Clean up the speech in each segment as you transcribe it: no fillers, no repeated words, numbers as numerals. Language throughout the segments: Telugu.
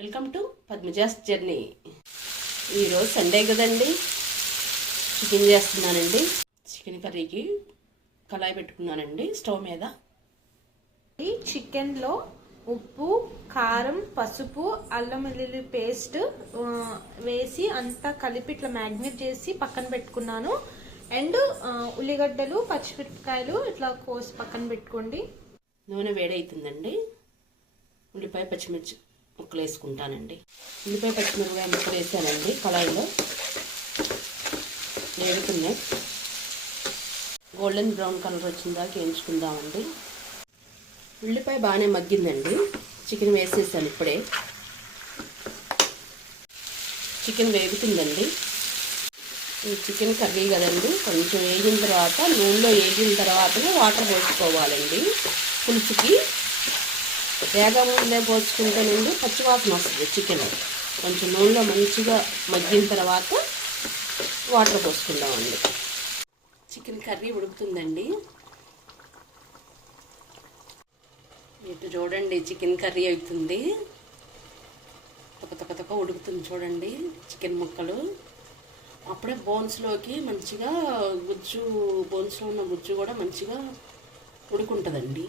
Welcome to Padmaja's journey. ఈరోజు సండే కదండి, చికెన్ చేస్తున్నానండి. చికెన్ కర్రీకి కళాయి పెట్టుకున్నానండి స్టవ్ మీద. ఈ చికెన్లో ఉప్పు, కారం, పసుపు, అల్లం వెల్లుల్లి పేస్ట్ వేసి అంతా కలిపి ఇట్లా మ్యాగ్నేట్ చేసి పక్కన పెట్టుకున్నాను. అండ్ ఉల్లిగడ్డలు, పచ్చిమిరపకాయలు ఇట్లా కోసి పక్కన పెట్టుకోండి. నూనె వేడవుతుందండి. ఉల్లిపాయ పచ్చిమిర్చి ముక్కలు వేసుకుంటానండి. ఉల్లిపాయ పచ్చిమిరపకాయ ముక్కలు వేసానండి. కళాయిలో వేడుతున్నాయి. గోల్డెన్ బ్రౌన్ కలర్ వచ్చిందాక వేయించుకుందామండి. ఉల్లిపాయ బాగానే మగ్గిందండి. చికెన్ వేసేసాను ఇప్పుడే. చికెన్ వేగుతుందండి. ఈ చికెన్ కర్రీ కదండి, కొంచెం వేగిన తర్వాత నూనెలో వేగిన తర్వాతనే వాటర్ పోసుకోవాలండి. పులుసుకి వేగ ముందే పోసుకుంటేనండి పచ్చివాసన వస్తుంది. చికెన్ కొంచెం నూనెలో మంచిగా మగ్గిన తర్వాత వాటర్ పోసుకుందామండి. చికెన్ కర్రీ ఉడుకుతుందండి. ఇటు చూడండి, చికెన్ కర్రీ అవుతుంది. తొక్క ఉడుకుతుంది చూడండి చికెన్ ముక్కలు. అప్పుడే బోన్స్లోకి మంచిగా బోన్స్లో ఉన్న గుజ్జు కూడా మంచిగా ఉడుకుంటుందండి.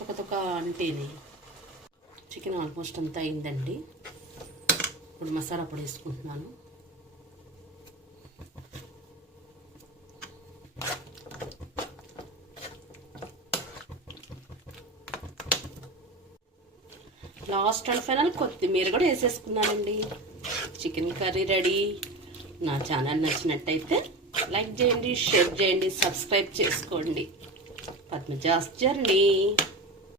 తొక్క అంటేనే. చికెన్ ఆల్మోస్ట్ అంతా అయిందండి. ఇప్పుడు మసాలా పొడి వేసుకుంటున్నాను. లాస్ట్ అండ్ ఫైనల్ కొత్తిమీర కూడా వేసేసుకున్నానండి. Chicken curry ready. నా ఛానల్ నచ్చినట్టయితే లైక్ చేయండి, షేర్ చేయండి, సబ్స్క్రైబ్ చేసుకోండి. పద్మజాస్ జర్నీ.